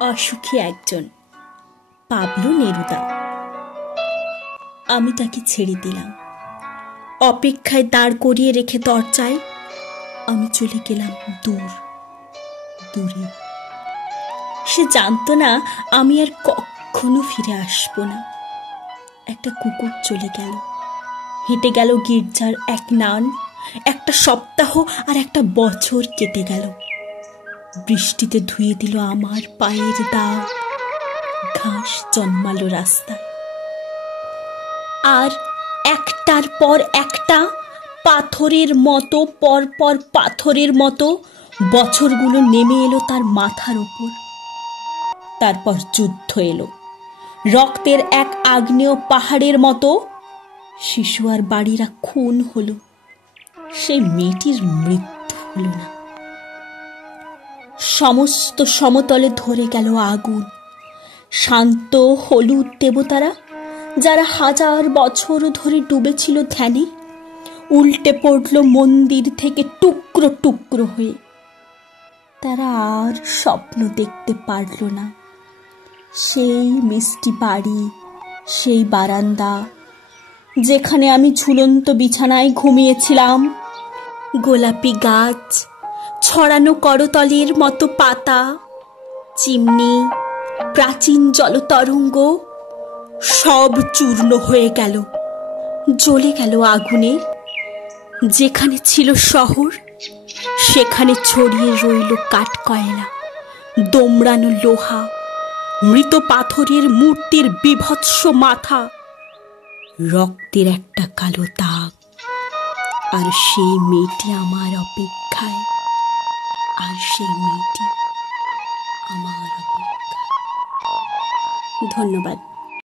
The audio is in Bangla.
অসুখী একজন, পাবলো নেরুদা। আমি তাকে ছেড়ে দিলাম, অপেক্ষায় দাঁড় করিয়ে রেখে দরজায় আমি চলে গেলাম দূর দূরে। সে জানতো না আমি আর কখনো ফিরে আসবো না। একটা কুকুর চলে গেল, হেঁটে গেল গির্জার এক নান, একটা সপ্তাহ আর একটা বছর কেটে গেল। বৃষ্টিতে ধুয়ে দিল আমার পায়ের দাগ, ঘাস জন্মালো রাস্তায়। আর একটার পর একটা পাথরের মতো, পরপর পাথরের মতো বছরগুলো নেমে এলো তার মাথার ওপর। তারপর যুদ্ধ এলো, রক্তের এক আগ্নেয় পাহাড়ের মতো। শিশু আর বাড়িরা খুন হলো, সেই মেয়েটির মৃত্যু হলো না। সমস্ত সমতলে ধরে গেল আগুন। শান্ত হলুদ দেবতারা, যারা 1000 বছর ধরে ডুবেছিল ধ্যানে, উল্টে পড়ল মন্দির থেকে টুকরো টুকরো হয়ে। তারা আর স্বপ্ন দেখতে পারল না। সেই মিষ্টি বাড়ি, সেই বারান্দা, যেখানে আমি ঝুলন্ত বিছানায় ঘুমিয়েছিলাম, গোলাপি গাছ, ছড়ানো করতলের মতো পাতা, চিমনি, প্রাচীন জলতরঙ্গ, সব চূর্ণ হয়ে গেল, জ্বলে গেল আগুনে। যেখানে ছিল শহর, সেখানে ছড়িয়ে রইল কাঠকয়লা, দোমড়ানো লোহা, মৃত পাথরের মূর্তির বিভৎস মাথা, রক্তের একটা কালো দাগ। আর সেই মেয়েটি আমার অপেক্ষায়, আর সেই মেয়েটি আমার অপেক্ষায়। ধন্যবাদ।